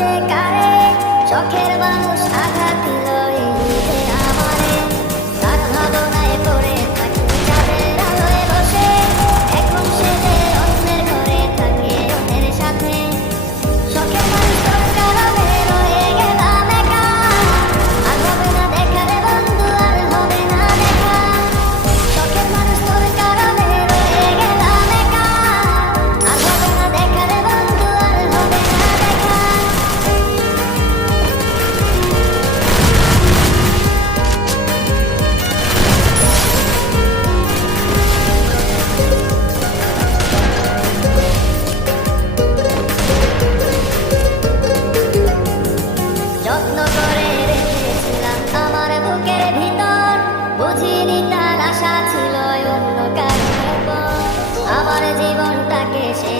যে কারে, শখের মানুষ আঘাত দিল এই হৃদয়ে আমারে। তার ভাবনায় পড়ে থাকি চাঁদের আলোয় বসে, এখন সে যে অন্যের ঘরে থাকে অন্যের সাথে। শখের মানুষ তোর কারণে রয়ে গেলাম একা, আর হবে না দেখা রে বন্ধু, আর হবে না দেখা। শখের মানুষ তোর কারণে রয়ে গেলাম একা, আর হবে না দেখা রে বন্ধু, আর হবে না দেখা। যত্ন করে রেখেছিলাম আমার বুকের ভিতর, বুঝিনি তার আশা ছিল অন্য কারো উপর। আমার জীবনটাকে সে